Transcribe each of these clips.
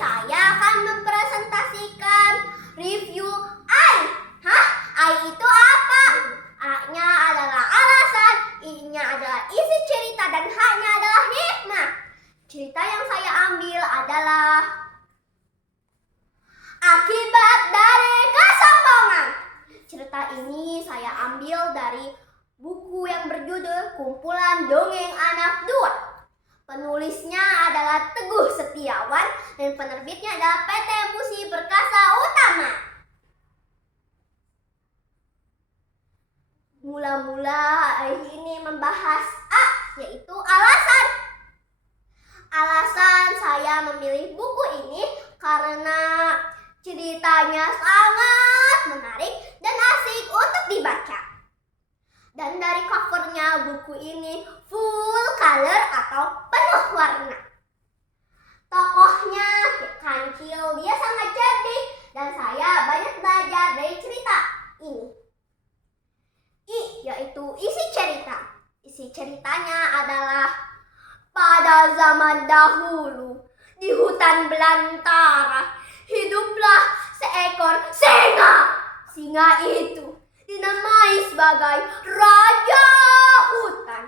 saya akan mempresentasikan review I. Hah? I itu apa? A-nya adalah alasan, I-nya adalah isi cerita, dan H-nya adalah hikmah. Cerita yang saya ambil adalah akibat dari kesombongan. Cerita ini saya ambil dari buku yang berjudul Kumpulan Dongeng Anak 2. Penulisnya adalah Teguh Setiawan dan penerbitnya adalah PT Musi Perkasa Utama. Mula-mula ini membahas A, yaitu alasan. Alasan saya memilih buku ini karena ceritanya sangat menarik dan asik untuk dibaca. Dan dari covernya buku ini full color atau penuh warna. Tokohnya Kancil, dia sangat cerdik dan saya banyak belajar dari cerita ini. I yaitu isi cerita. Isi ceritanya adalah pada zaman dahulu di hutan belantara hiduplah seekor singa. Singa itu dinamai sebagai Raja Hutan.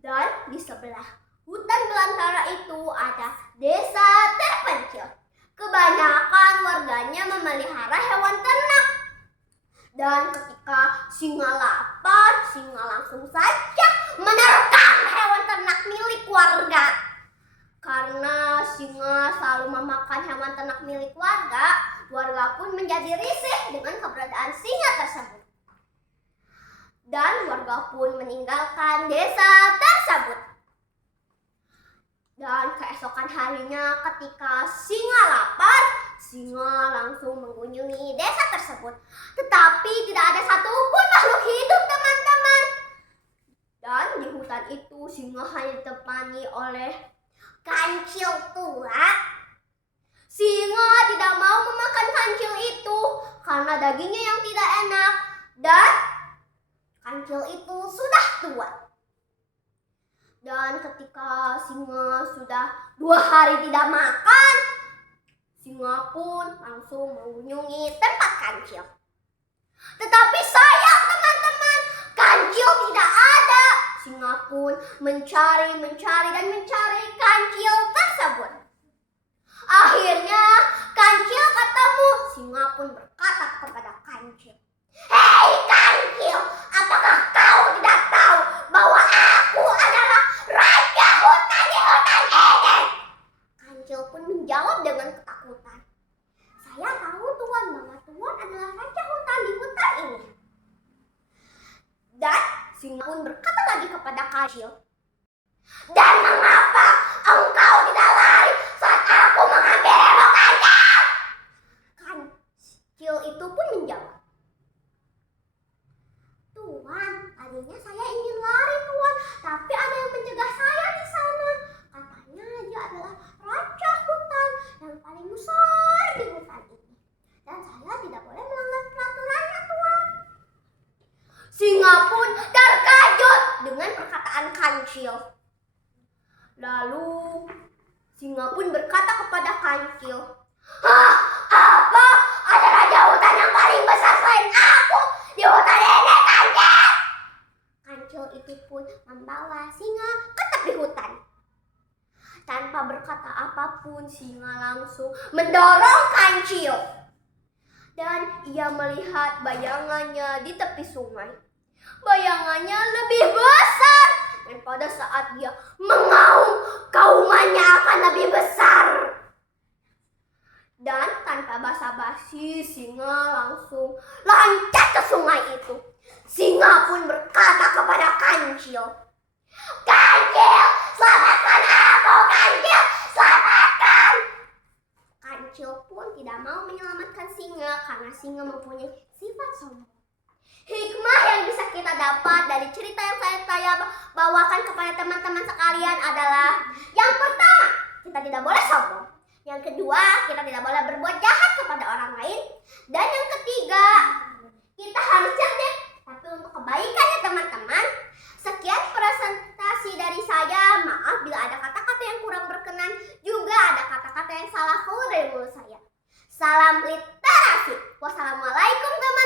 Dan di sebelah hutan belantara itu ada desa terpencil. Kebanyakan warganya memelihara hewan ternak. Dan ketika singa lapar, singa langsung saja menerkam hewan ternak milik warga. Karena singa selalu memakan hewan ternak milik warga, warga pun menjadi risih dengan keberadaan singa tersebut. Dan warga pun meninggalkan desa tersebut. Dan keesokan harinya ketika singa lapar, singa langsung mengunjungi desa tersebut. Tetapi tidak ada satupun makhluk hidup, teman-teman. Dan di hutan itu singa hanya ditemani oleh kancil tua. Singa tidak mau memakan kancil itu karena dagingnya yang tidak enak. Dan kancil itu sudah tua. Dan ketika singa sudah 2 hari tidak makan, singa pun langsung mengunjungi tempat kancil. Tetapi sayang, teman-teman, kancil tidak ada. Singa pun mencari dan mencari kancil tersebut. Akhirnya kancil ketemu. Singa pun berkata kepada kancil, "Hei kancil, apakah kau tidak tahu bahwa aku adalah Raja Hutan di hutan ini?" Kancil pun menjawab dengan ketakutan, "Saya tahu Tuan bahwa Tuan adalah Raja Hutan di hutan ini." Dan singa pun berkata lagi kepada kancil, "Dan mengapa engkau tidak lari saat aku mengambilmu, kancil?" Kancil itu pun menjawab, "Tuan, tadinya saya ingin lari, Tuan, tapi ada yang mencegah saya di sana. Katanya dia adalah Raja Hutan yang paling besar di hutan ini. Dan saya tidak boleh melanggar peraturannya, Tuan." Singa pun terkejut dengan perkataan kancil. Lalu singa pun berkata kepada kancil, "Hah? Apa? Ada Raja Hutan yang paling besar selain aku di hutan ini, kancil?" Kancil itu pun membawa singa ke tepi hutan. Tanpa berkata apapun, singa langsung mendorong kancil. Dan ia melihat bayangannya di tepi sungai. Bayangannya lebih besar. Dan pada saat dia mengaum, kaumannya akan lebih besar. Dan tanpa basa-basi, singa langsung loncat ke sungai itu. Singa pun berkata kepada kancil, "Kancil, selamatkan aku, kancil, selamatkan." Kancil pun tidak mau menyelamatkan singa karena singa mempunyai sifat sombong. Hikmah yang bisa kita dapat dari cerita yang saya bawakan kepada teman-teman sekalian adalah, yang pertama, kita tidak boleh sombong. Yang kedua, kita tidak boleh berbuat jahat kepada orang lain. Dan yang ketiga, kita harus cerdik, tapi untuk kebaikan ya teman-teman. Sekian presentasi dari saya. Maaf bila ada kata-kata yang kurang berkenan, juga ada kata-kata kata-kata yang salah keluar dari mulut saya. Salam literasi. Wassalamualaikum teman-teman.